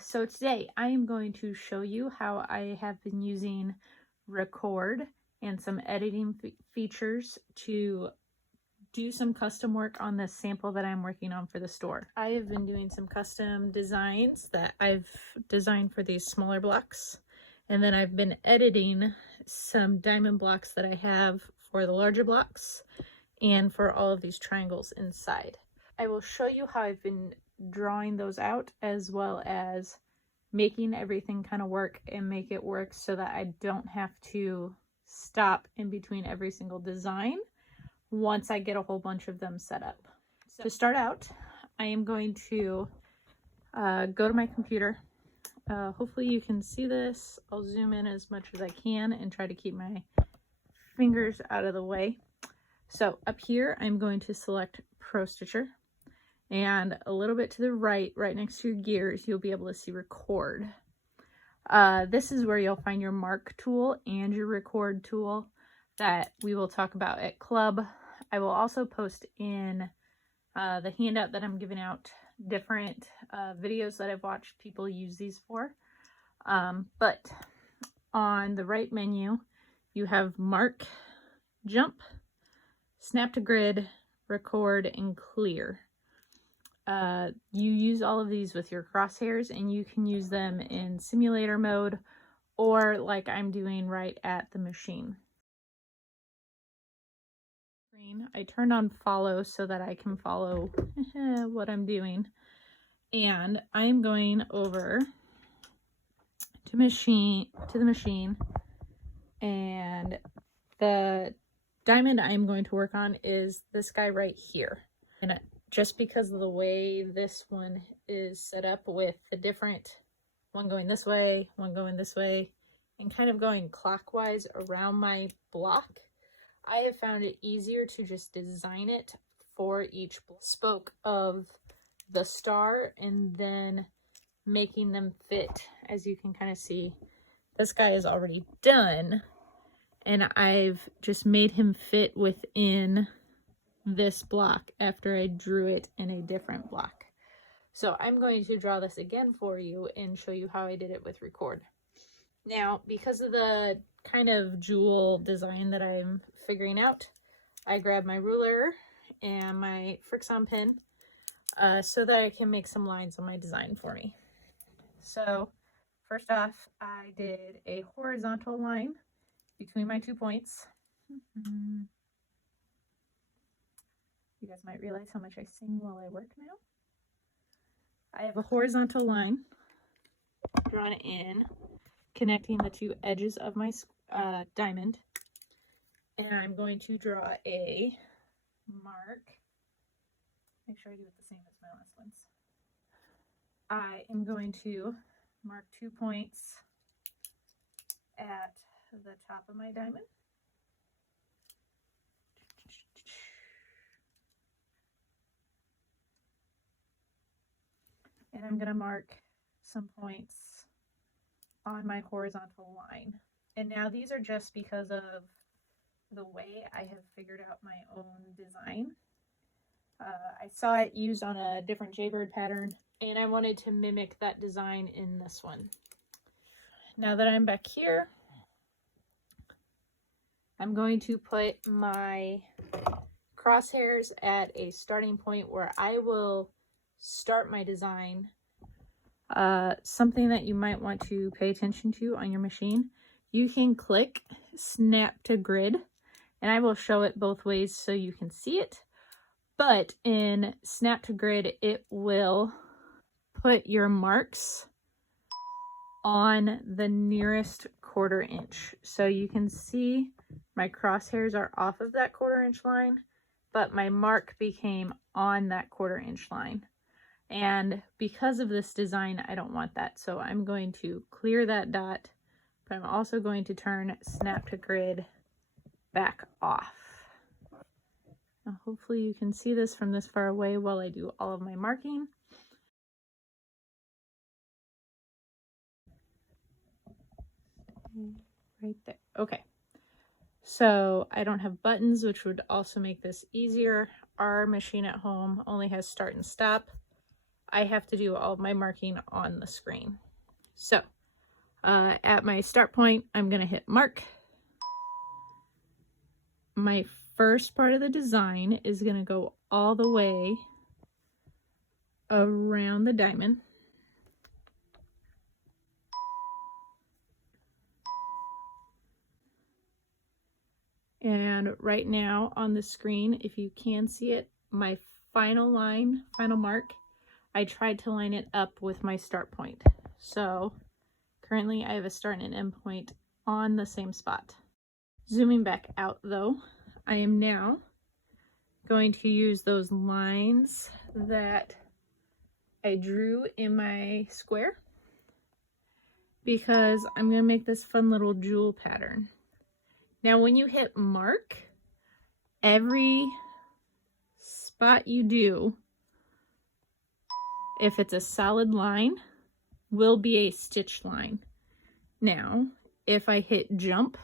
So today I am going to show you how I have been using Record and some editing features to do some custom work on this sample that I'm working on for the store. I have been doing some custom designs that I've designed for these smaller blocks, and then I've been editing some diamond blocks that I have for the larger blocks and for all of these triangles inside. I will show you how I've been drawing those out, as well as making everything kind of work and make it work so that I don't have to stop in between every single design once I get a whole bunch of them set up. So to start out, I am going to go to my computer. Hopefully you can see this. I'll zoom in as much as I can and try to keep my fingers out of the way. So up here, I'm going to select Prostititcher. And a little bit to the right, right next to your gears, you'll be able to see Record. This is where you'll find your Mark tool and your Record tool that we will talk about at Club. I will also post in the handout that I'm giving out different videos that I've watched people use these for. But on the right menu, you have Mark, Jump, Snap to Grid, Record, and Clear. You use all of these with your crosshairs, and you can use them in simulator mode or like I'm doing right at the machine. I turned on follow so that I can follow what I'm doing, and I'm going over to the machine, and the diamond I'm going to work on is this guy right here. And just because of the way this one is set up with the different, one going this way, one going this way, and kind of going clockwise around my block, I have found it easier to just design it for each spoke of the star and then making them fit. As you can kind of see, this guy is already done, and I've just made him fit within this block after I drew it in a different block. So I'm going to draw this again for you and show you how I did it with Record. Now, because of the kind of jewel design that I'm figuring out, I grabbed my ruler and my Fix-On pen so that I can make some lines on my design for me. So first off, I did a horizontal line between my 2 points. You guys might realize how much I sing while I work now. I have a horizontal line drawn in, connecting the two edges of my diamond. And I'm going to draw a mark. Make sure I do it the same as my last ones. I am going to mark 2 points at the top of my diamond. And I'm going to mark some points on my horizontal line. And now these are just because of the way I have figured out my own design. I saw it used on a different Jaybird pattern, and I wanted to mimic that design in this one. Now that I'm back here, I'm going to put my crosshairs at a starting point where I will start my design. Something that you might want to pay attention to on your machine, you can click Snap to Grid, and I will show it both ways so you can see it. But in Snap to Grid, it will put your marks on the nearest 1/4 inch. So you can see my crosshairs are off of that 1/4 inch line, but my mark became on that 1/4 inch line. And because of this design, I don't want that. So I'm going to clear that dot, but I'm also going to turn Snap to Grid back off. Now, hopefully you can see this from this far away while I do all of my marking. Right there. Okay. So I don't have buttons, which would also make this easier. Our machine at home only has start and stop. I have to do all of my marking on the screen. So at my start point, I'm going to hit mark. My first part of the design is going to go all the way around the diamond. And right now on the screen, if you can see it, my final line, final mark, I tried to line it up with my start point. So currently I have a start and an end point on the same spot. Zooming back out though, I am now going to use those lines that I drew in my square because I'm going to make this fun little jewel pattern. Now when you hit mark, every spot you do, if it's a solid line, will be a stitched line. Now, if I hit jump,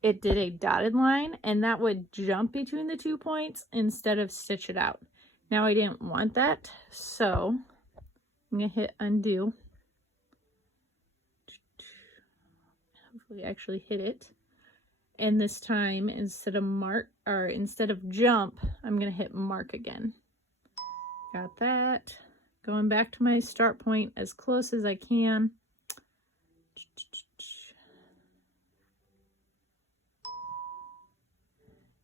it did a dotted line, and that would jump between the 2 points instead of stitch it out. Now I didn't want that, so I'm gonna hit undo. Hopefully actually hit it. And this time, instead of jump, I'm gonna hit mark again. Got that. Going back to my start point as close as I can.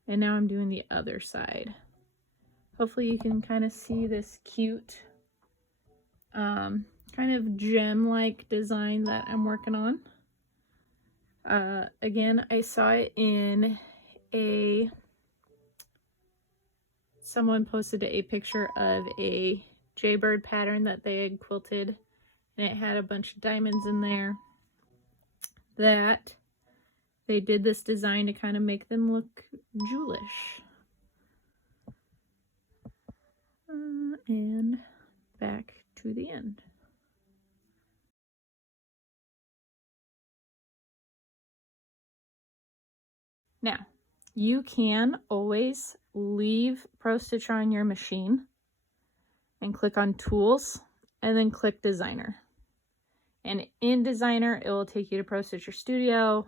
And now I'm doing the other side. Hopefully you can kind of see this cute kind of gem-like design that I'm working on. Again, I saw it in someone posted a picture of a jaybird pattern that they had quilted, and it had a bunch of diamonds in there that they did this design to kind of make them look jewelish. And back to the end. Now, you can always leave Prostititcher on your machine and click on Tools and then click Designer. And in Designer, it will take you to Prostititcher Studio.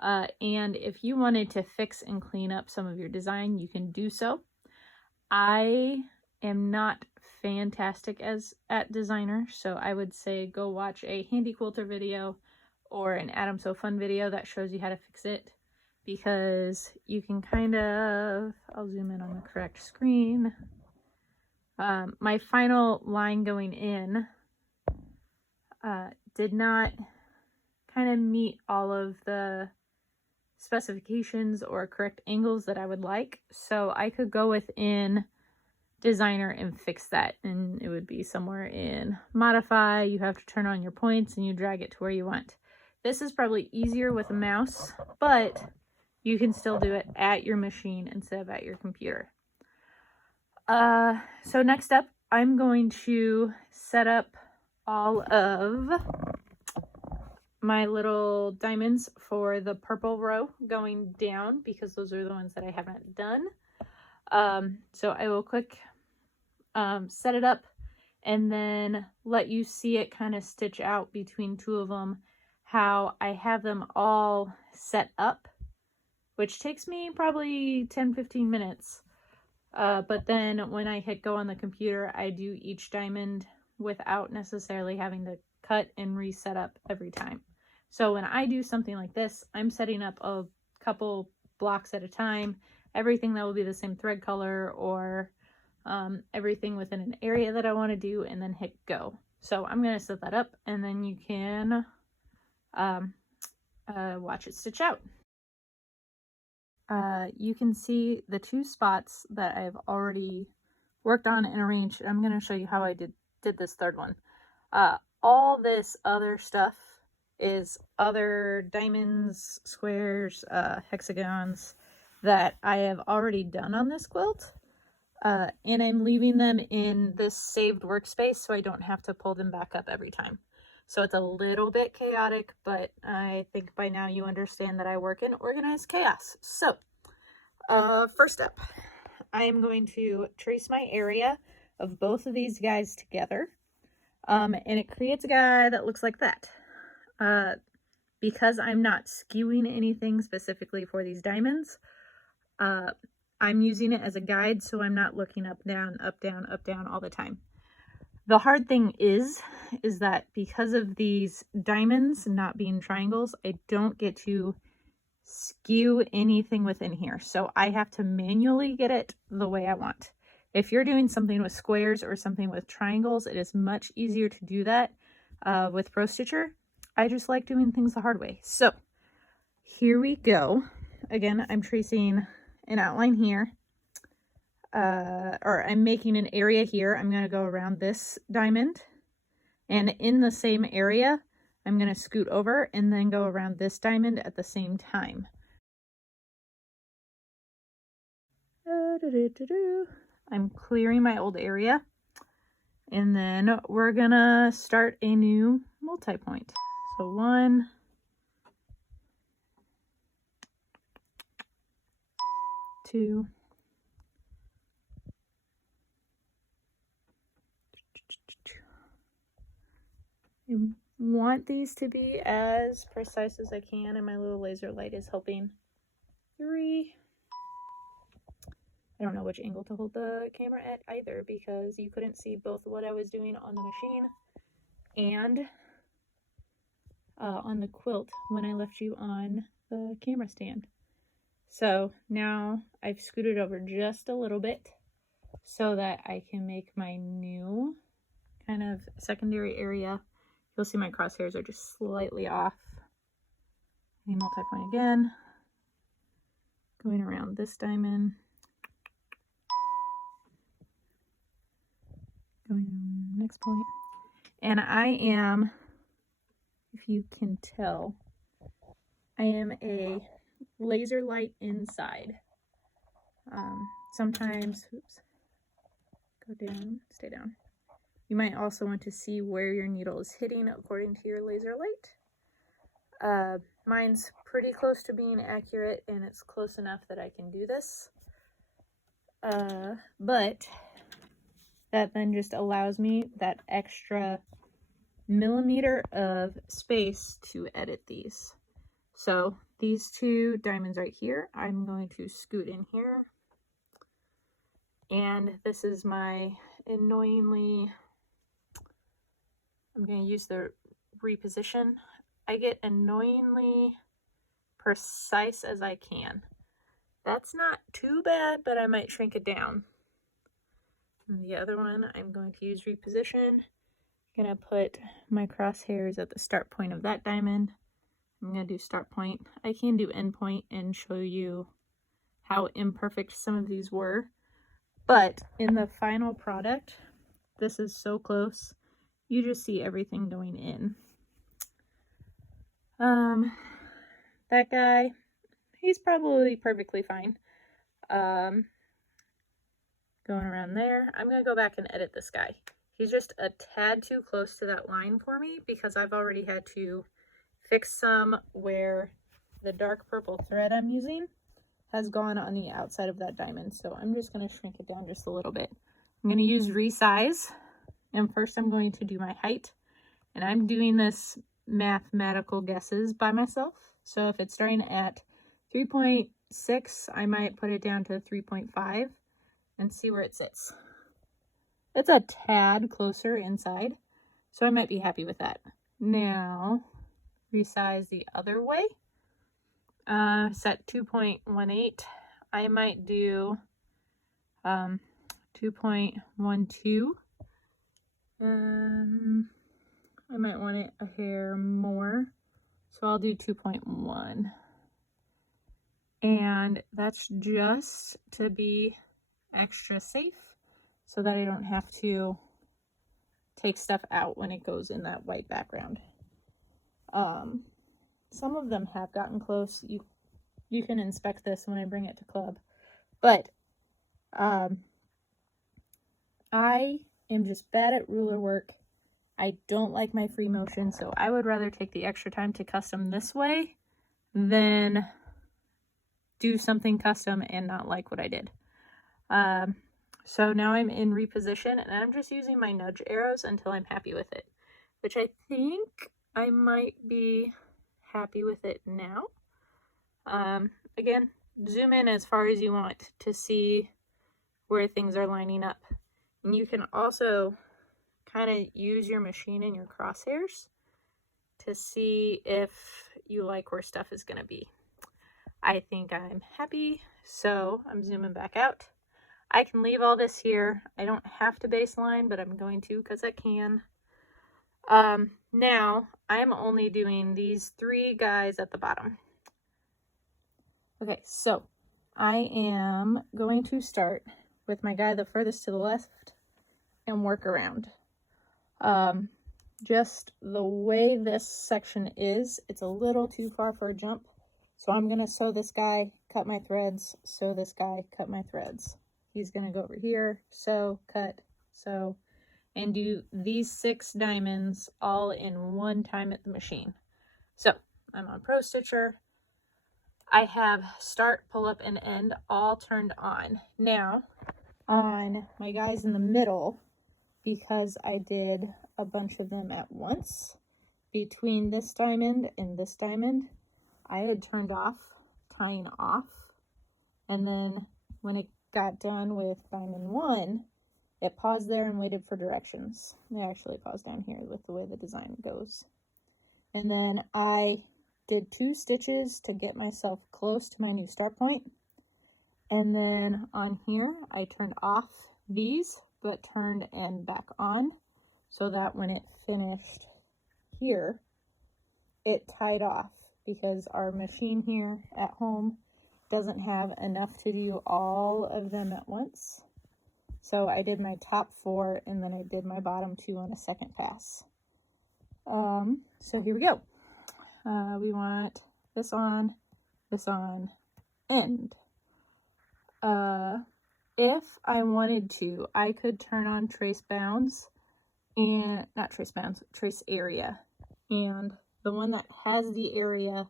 And if you wanted to fix and clean up some of your design, you can do so. I am not fantastic at Designer, so I would say go watch a Handy Quilter video or an Adam So Fun video that shows you how to fix it, because you can kind of, I'll zoom in on the correct screen. My final line going in did not kind of meet all of the specifications or correct angles that I would like, so I could go within Designer and fix that, and it would be somewhere in Modify. You have to turn on your points and you drag it to where you want. This is probably easier with a mouse, but you can still do it at your machine instead of at your computer. So next up, I'm going to set up all of my little diamonds for the purple row going down, because those are the ones that I haven't done. So I will click set it up and then let you see it kind of stitch out between two of them, how I have them all set up, which takes me probably 10-15 minutes. But then when I hit go on the computer, I do each diamond without necessarily having to cut and reset up every time. So when I do something like this, I'm setting up a couple blocks at a time, everything that will be the same thread color, or everything within an area that I want to do, and then hit go. So I'm going to set that up, and then you can watch it stitch out. You can see the two spots that I've already worked on and arranged. I'm going to show you how I did this third one. All this other stuff is other diamonds, squares, hexagons that I have already done on this quilt. And I'm leaving them in this saved workspace so I don't have to pull them back up every time. So it's a little bit chaotic, but I think by now you understand that I work in organized chaos. So, first up, I am going to trace my area. of both of these guys together. And it creates a guy that looks like that. Because I'm not skewing anything specifically for these diamonds, I'm using it as a guide, so I'm not looking up, down, up, down, up, down all the time. The hard thing is that because of these diamonds not being triangles, I don't get to skew anything within here. So I have to manually get it the way I want. If you're doing something with squares or something with triangles, it is much easier to do that with Prostititcher. I just like doing things the hard way. So here we go. Again, I'm tracing an outline here. Or I'm making an area here. I'm going to go around this diamond, and in the same area I'm going to scoot over and then go around this diamond at the same time. I'm clearing my old area, and then we're gonna start a new multi-point. So 1, 2, I want these to be as precise as I can, and my little laser light is helping. 3. I don't know which angle to hold the camera at either, because you couldn't see both what I was doing on the machine and on the quilt when I left you on the camera stand. So now I've scooted over just a little bit so that I can make my new kind of secondary area. You'll see my crosshairs are just slightly off. A multi-point again, going around this diamond, going on the next point. And I am, if you can tell, I am a laser light inside. Sometimes, oops, go down, stay down. You might also want to see where your needle is hitting according to your laser light. Mine's pretty close to being accurate, and it's close enough that I can do this. But that then just allows me that extra millimeter of space to edit these. So these 2 diamonds right here, I'm going to scoot in here. And this is my annoyingly, I'm going to use the reposition. I get annoyingly precise as I can. That's not too bad, but I might shrink it down. And the other one, I'm going to use reposition. I'm going to put my crosshairs at the start point of that diamond. I'm going to do start point. I can do end point and show you how imperfect some of these were. But in the final product, this is so close. You just see everything going in. That guy, he's probably perfectly fine. Going around there. I'm going to go back and edit this guy. He's just a tad too close to that line for me because I've already had to fix some where the dark purple thread I'm using has gone on the outside of that diamond. So I'm just going to shrink it down just a little bit. I'm going to use resize, and first I'm going to do my height, and I'm doing this mathematical guesses by myself. So if it's starting at 3.6, I might put it down to 3.5 and see where it sits. It's a tad closer inside, so I might be happy with that. Now, resize the other way. Set 2.18. I might do 2.12. I might want it a hair more, so I'll do 2.1. And that's just to be extra safe so that I don't have to take stuff out when it goes in that white background. Some of them have gotten close. You can inspect this when I bring it to club. But I am just bad at ruler work. I don't like my free motion, so I would rather take the extra time to custom this way than do something custom and not like what I did. So now I'm in reposition and I'm just using my nudge arrows until I'm happy with it, which I think I might be happy with it now. Again, zoom in as far as you want to see where things are lining up. And you can also kind of use your machine in your crosshairs to see if you like where stuff is going to be. I think I'm happy, so I'm zooming back out. I can leave all this here. I don't have to baseline, but I'm going to because I can. Now I'm only doing these 3 guys at the bottom. Okay, so I am going to start with my guy the furthest to the left and work around. Just the way this section is, it's a little too far for a jump. So I'm going to sew this guy, cut my threads, sew this guy, cut my threads. He's going to go over here, sew, cut, sew, and do these 6 diamonds all in one time at the machine. So I'm on Prostitcher. I have start, pull up, and end all turned on. Now on my guys in the middle, because I did a bunch of them at once, between this diamond and this diamond, I had turned off tying off, and then when it got done with diamond 1, it paused there and waited for directions. It actually paused down here with the way the design goes. And then I did 2 stitches to get myself close to my new start point. And then on here, I turned off these, but turned end back on, so that when it finished here, it tied off, because our machine here at home doesn't have enough to do all of them at once. So I did my top 4 and then I did my bottom 2 on a second pass. So here we go. We want this on, end. If I wanted to, I could turn on trace bounds, and not trace bounds, trace area. And the one that has the area,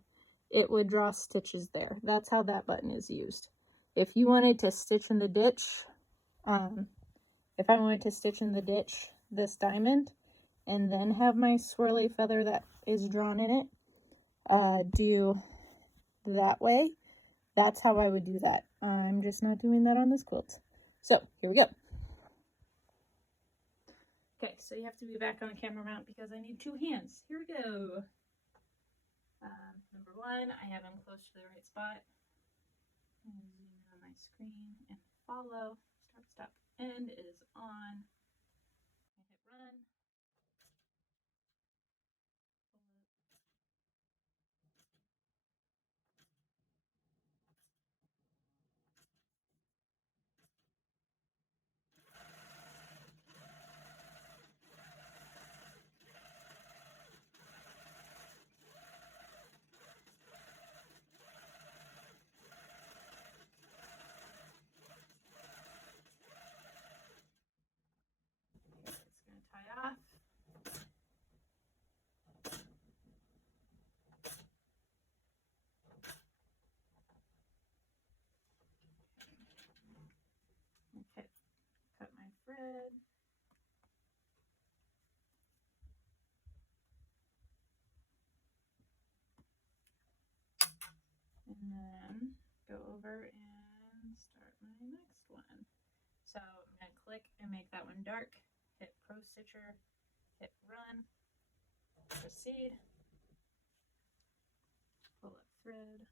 it would draw stitches there. That's how that button is used. If you wanted to stitch in the ditch, if I wanted to stitch in the ditch this diamond and then have my swirly feather that is drawn in it, do that way, that's how I would do that. I'm just not doing that on this quilt. So here we go. Okay, so you have to be back on the camera mount because I need 2 hands. Here we go. Number 1, I have them close to the right spot. I'm going to zoom in on my screen and follow. Start, stop, end is on. I hit run. It's going to tie off. Okay, cut my thread. And then go over and start my next one. So I'm going to click and make that one dark, hit Prostitcher, hit run, proceed, pull up thread,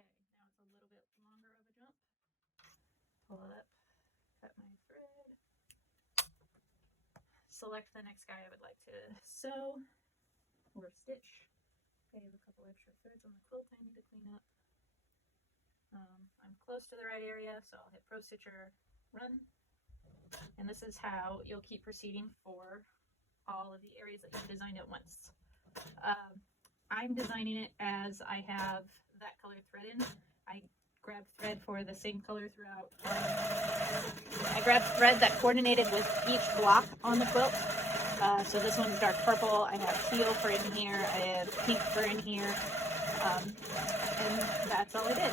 okay, now it's a little bit longer of a jump, pull it up, cut my thread, select the next guy I would like to sew or stitch. Okay, I have a couple extra threads on the quilt I need to clean up. I'm close to the right area, so I'll hit Prostitcher, run. And this is how you'll keep proceeding for all of the areas that you've designed at once. I'm designing it as I have that color thread in. I grabbed thread for the same color throughout. I grabbed thread that coordinated with each block on the quilt. So this one's dark purple. I have teal for in here. I have pink for in here. And that's all I did.